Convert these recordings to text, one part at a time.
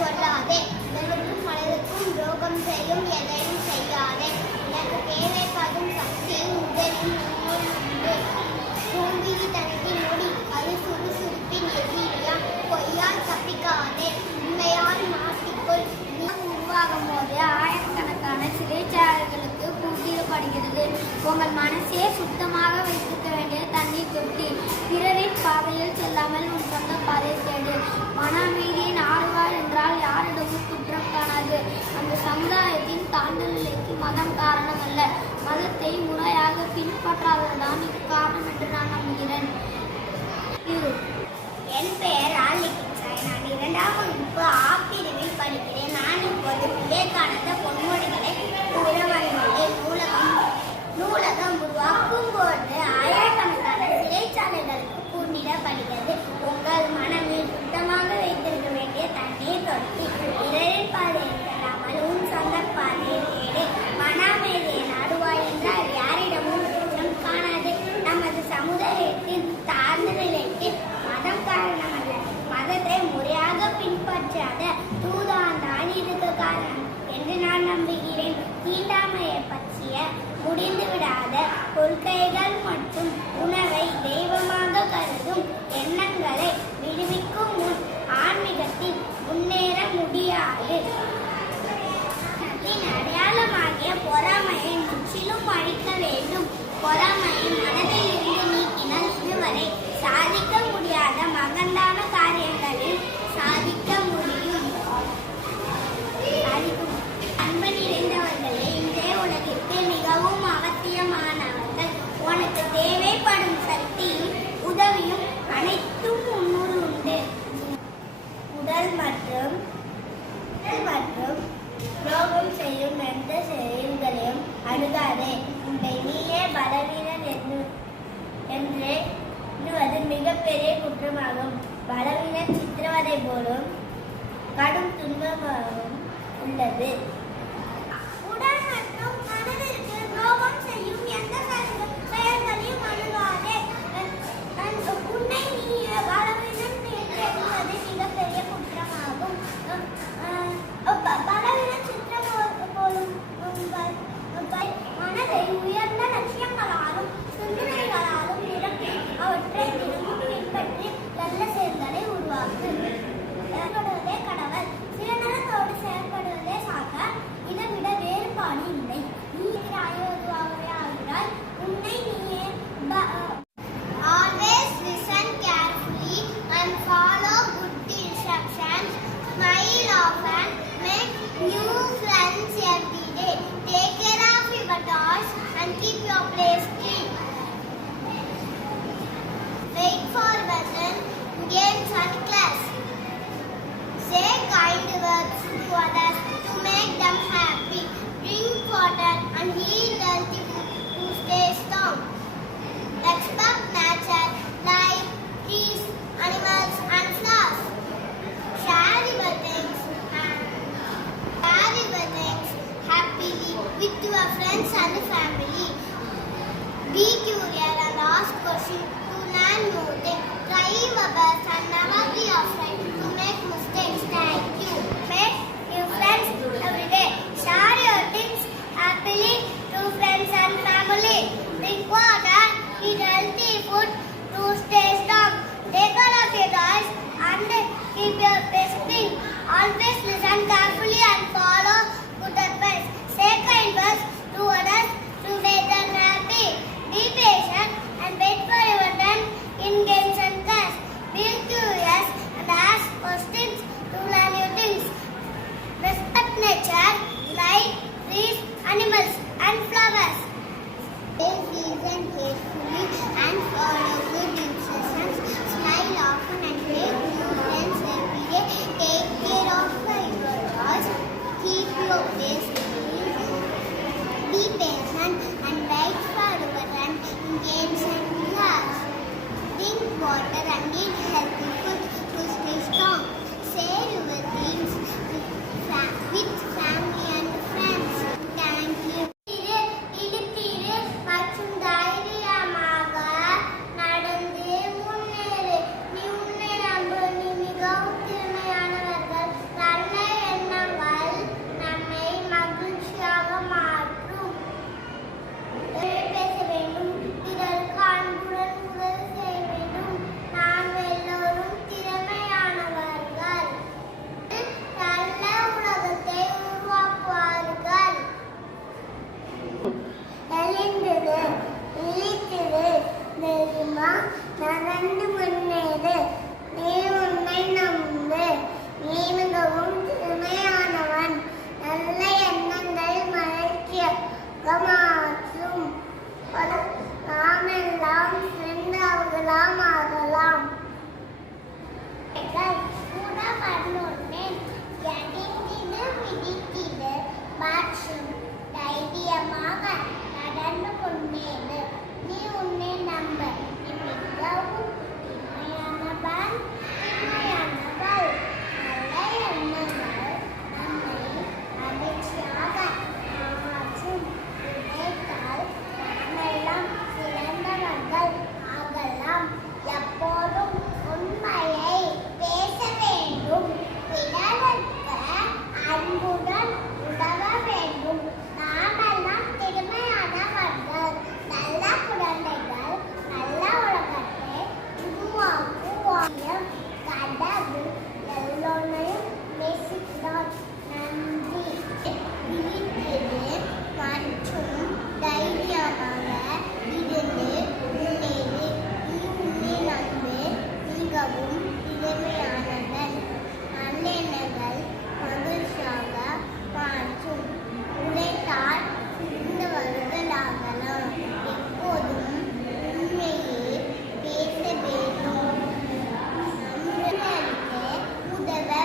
சொல்லாதே. உடலுக்கும் மனதுக்கும் துரோகம் செய்யும் எதையும் செய்யாதே. எனக்கு தேவைப்படும் சக்தியும் உடலில் உன்னுள் உண்டு. சோம்பிகி தனக்கு நொடி, அது சுறுசுறுப்பின் எதிரியாம். பொய்யால் தப்பிக்காதே, உண்மையால் மாட்டிக்கொள். உருவாகும் போது ஆயிரக்கணக்கான சிறைச்சாலைகளுக்கு கூட்டிடப்படுகிறது. உங்கள் மனசே சுத்தமாக வைத்திருக்க வேண்டிய தண்ணீர் தொட்டி. பிறரின் பாதையில் செல்லாமல் உன் சொந்த பாதையை தேடு. மன அமைதியை நாடுவார் என்றால் யாரிடமும் குற்றம் காணாது. அந்த சமுதாயத்தின் தாண்டல் நிலைக்கு மதம் காரணம் அல்ல. மதத்தை முறையாக பின்பற்றாததுதான் இது காரணம் என்று நான் நம்புகிறேன். என் பெயர் ஆலிகிச்சாய். நான் 2ஆம் வகுப்பு ஆ பிரிவில் படிக்கிறேன். நான் இப்போது விவேகானந்த பொன்மொழிகளை கூற வந்துள்ளேன். நூலகம் உருவாக்கும் போது ஆயிரக்கணக்கான சிறைச்சாலைகளுக்கு கூட்டிடப்படுகிறது. உங்கள் மனதில் சுத்தமாக வைத்திருக்க வேண்டிய தண்ணீர் தொட்டி. பிறரின் பாதையில் செல்லாமல் உன் சொந்த பாதையை தேடு. மன அமைதியை நாடுவாய் என்றால் யாரிடமும் குற்றம் காணாது. நமது சமுதாயத்தின் தாழ்ந்த நிலைக்கு மதம் காரணமல்ல. மதத்தை முறையாக பின்பற்றாத தூதான் இதுக்கு காரணம் என்று நான் நம்புகிறேன். தீண்டாமையை பற்றிய முடிந்துவிடாத கொள்கைகள் மற்றும் உணவை தெய்வமாக கருதும் எண்ணங்களை விடுவிக்கும் முன் ஆன்மீகத்தில் முன்னேற முடியாது. அடையாளமாகிய பொறாமையை முற்றிலும் அழிக்க வேண்டும். பொறாமையை மனதில் இருந்து நீக்கினால் இதுவரை சாதிக்க முடியாத மகந்தான காரியங்களில் சாதிக்க முடியும். அன்பு நிறைந்தவர்களே, இன்றைய உலகிற்கு மிகவும் அவசியமானவர்கள். உனக்கு தேவைப்படும் சக்தியும் உதவியும் அனைத்தும் உன்னுள் உண்டு. உடல் மற்றும் துரோகம் செய்யும் எந்த செயல்களையும் அணுகாதே. உன்னை நீயே பலவீனன் என்று எண்ணுவது மிகப்பெரிய குற்றமாகும். பலவீன சித்திரவதை போலும் கடும் துன்பமாகவும் உள்ளது. உடல் மற்றும் மனதிற்கு துரோகம் செய்யும் எந்த செயல்களையும் அணுகாதே. உன்னை நீயே பலவீனன் என்று எண்ணுவது மிகப்பெரிய குற்றமாகும். பலவீன சித்திரம் போலும் மனதை உயர்ந்த லட்சியங்களாலும் சிந்தனைகளாலும் நிரப்பி அவற்றை தினமும் பின்பற்றி நல்ல செயல்களை உருவாக்கு. செயல்படுவதே கடவுள். சுயநலத்தோடு செயல்படுவதே சாத்தார்.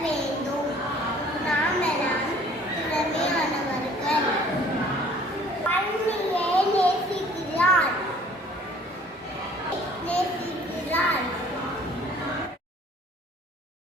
வேண்டும்.